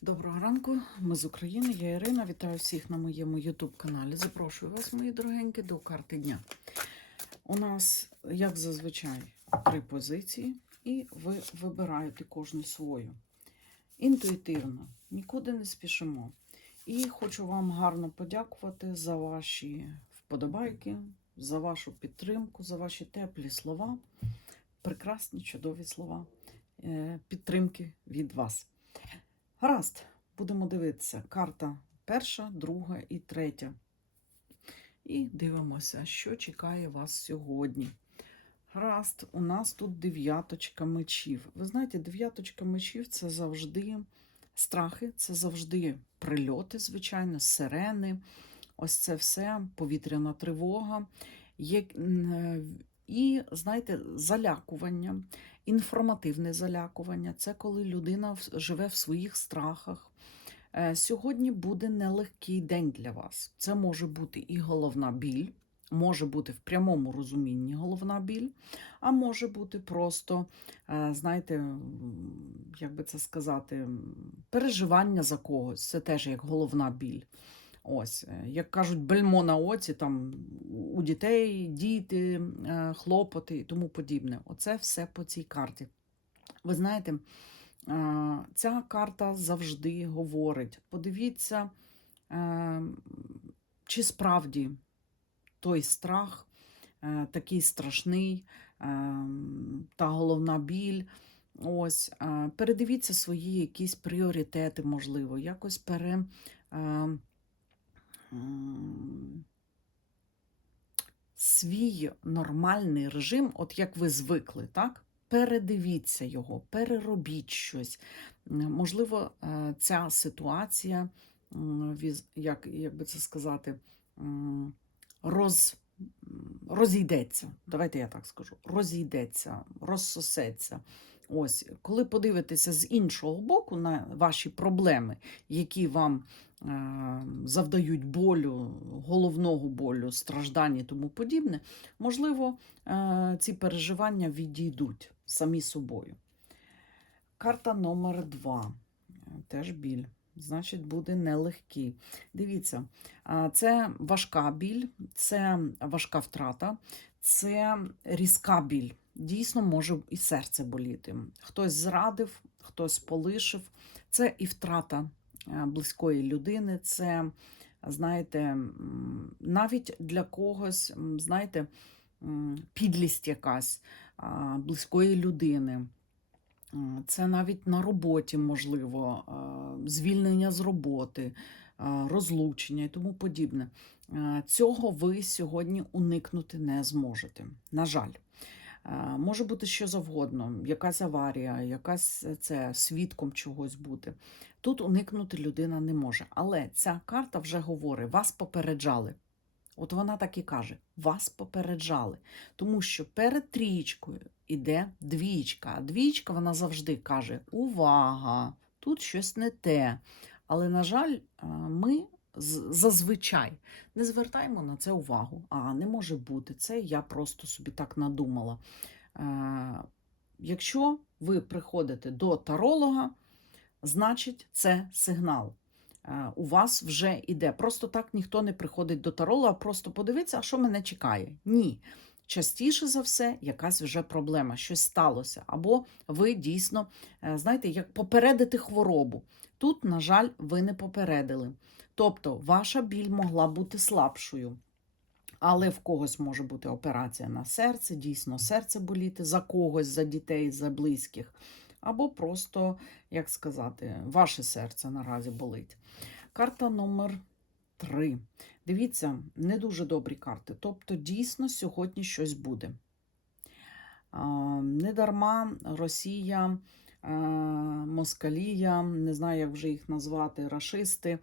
Доброго ранку, ми з України, я Ірина. Вітаю всіх на моєму YouTube каналі. Запрошую вас, мої дорогенькі, до карти дня. У нас, як зазвичай, три позиції, і ви вибираєте кожну свою. Інтуїтивно, нікуди не спішимо. І хочу вам гарно подякувати за ваші вподобайки, за вашу підтримку, за ваші теплі слова, прекрасні, чудові слова е, підтримки від вас. Гаразд, будемо дивитися. Карта перша, друга і третя. І дивимося, що чекає вас сьогодні. Гаразд, у нас тут дев'яточка мечів. Ви знаєте, дев'яточка мечів це завжди страхи, це завжди прильоти, звичайно, сирени. Ось це все, повітряна тривога. Е, і, знаєте, залякування, інформативне залякування це коли людина живе в своїх страхах. Е, Сьогодні буде нелегкий день для вас. Це може бути і головна біль, може бути в прямому розумінні головна біль, а може бути просто, е, знаєте, як би це сказати, переживання за когось. Це теж як головна біль. Ось, е, як кажуть, бельмо на оці, там у дітей, діти, е, хлопоти і тому подібне. Оце все по цій карті. Ви знаєте, е, ця карта завжди говорить: подивіться, чи справді той страх такий страшний, та головна біль. Ось, передивіться свої якісь пріоритети, можливо, якось пере. Свій нормальний режим, от як ви звикли, так? Передивіться його, переробіть щось. Можливо, е, ця ситуація, як, як би це сказати, роз, розійдеться. Давайте я так скажу: розійдеться, розсосеться. Ось, коли подивитеся з іншого боку на ваші проблеми, які вам е, завдають болю, головного болю, страждань і тому подібне, можливо, е, ці переживання відійдуть самі собою. Карта номер два. Теж біль. Значить, буде нелегкий. Дивіться, це важка біль, це важка втрата, це різка біль. Дійсно, може і серце боліти. Хтось зрадив, хтось полишив. Це і втрата е, близької людини. Це, знаєте, навіть для когось, знаєте, підлість якась близької людини. Це навіть на роботі можливо, звільнення з роботи, розлучення і тому подібне. Е, Цього ви сьогодні уникнути не зможете. На жаль. Е, Може бути що завгодно, якась аварія, якась е, це свідком чогось бути. Тут уникнути людина не може. Але ця карта вже говорить: вас попереджали. От вона так і каже: вас попереджали. Тому що перед трієчкою іде двічка. А двічка вона завжди каже: Увага! Тут щось не те. Але, на жаль, е, ми зазвичай не звертаємо на це увагу. А не може бути. Це я просто собі так надумала. Е, Якщо ви приходите до таролога, значить це сигнал. Е, У вас вже іде. Просто так ніхто не приходить до таролога, просто подивитися, а що мене чекає. Ні. Частіше за все, якась вже проблема, щось сталося. Або ви дійсно, е, знаєте, як попередити хворобу. Тут, на жаль, ви не попередили. Тобто, ваша біль могла бути слабшою. Але в когось може бути операція на серце, дійсно серце боліти за когось, за дітей, за близьких. Або просто, як сказати, ваше серце наразі болить. Карта номер 3. Дивіться, не дуже добрі карти. Тобто, дійсно, сьогодні щось буде. Недарма Росія, Москалія, не знаю, як вже їх назвати, рашисти,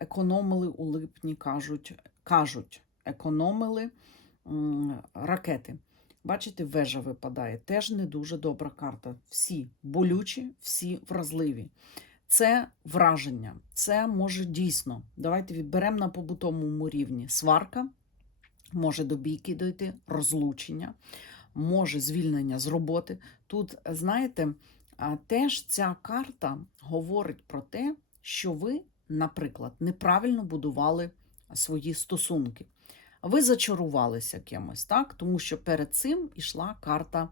економили у липні, кажуть, кажуть, економили ракети. Бачите, вежа випадає. Теж не дуже добра карта. Всі болючі, всі вразливі. Це враження. Це може дійсно. Давайте відберемо на побутовому рівні сварка, може до бійки дойти, розлучення, може звільнення з роботи. Тут, знаєте, теж ця карта говорить про те, що ви, наприклад, неправильно будували свої стосунки. Ви зачарувалися кимось, так? Тому що перед цим ішла карта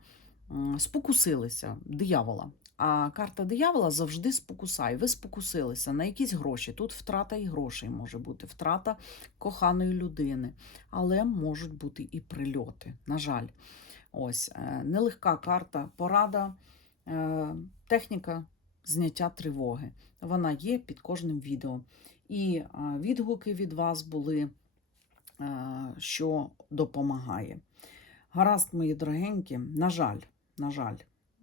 спокусилися диявола. А карта диявола завжди спокусає. Ви спокусилися на якісь гроші. Тут втрата і грошей може бути, втрата коханої людини, але можуть бути і прильоти. На жаль, ось е, нелегка карта, порада, е, техніка зняття тривоги. Вона є під кожним відео. І відгуки від вас були, що допомагає. Гаразд, мої дорогенькі, на жаль, на жаль,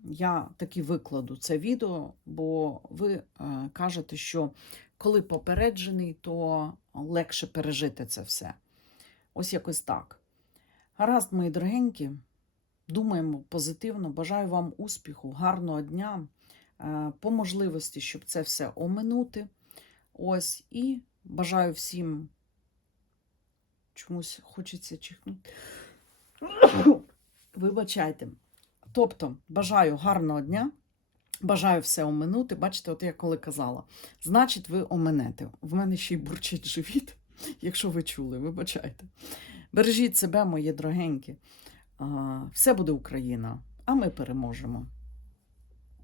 я таки викладу це відео, бо ви кажете, що коли попереджений, то легше пережити це все. Ось якось так. Гаразд, мої дорогенькі, думаємо позитивно, бажаю вам успіху, гарного дня, по можливості, щоб це все оминути. Ось, і бажаю всім чомусь хочеться чихнути. Вибачайте. Тобто, бажаю гарного дня, бажаю все оминути. Бачите, от я коли казала, значить, ви оминете. В мене ще й бурчить живіт, якщо ви чули, вибачайте. Бережіть себе, мої дорогенькі. Все буде Україна, а ми переможемо.